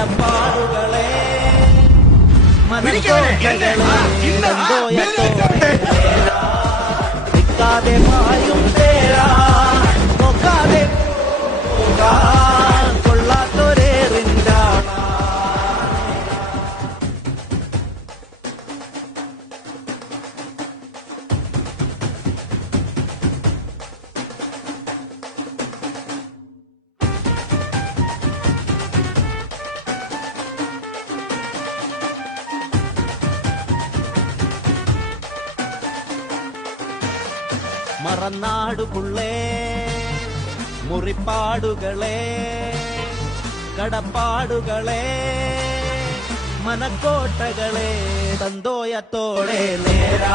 കടപ്പാടുകളെ മനസ്സോട്ടകളെ നിൽക്കാതെ പായും മറന്നാടുപുള്ളേ മുറിപ്പാടുകളെ കടപ്പാടുകളെ മനക്കോട്ടകളെ തന്തോയത്തോടെ നേരാ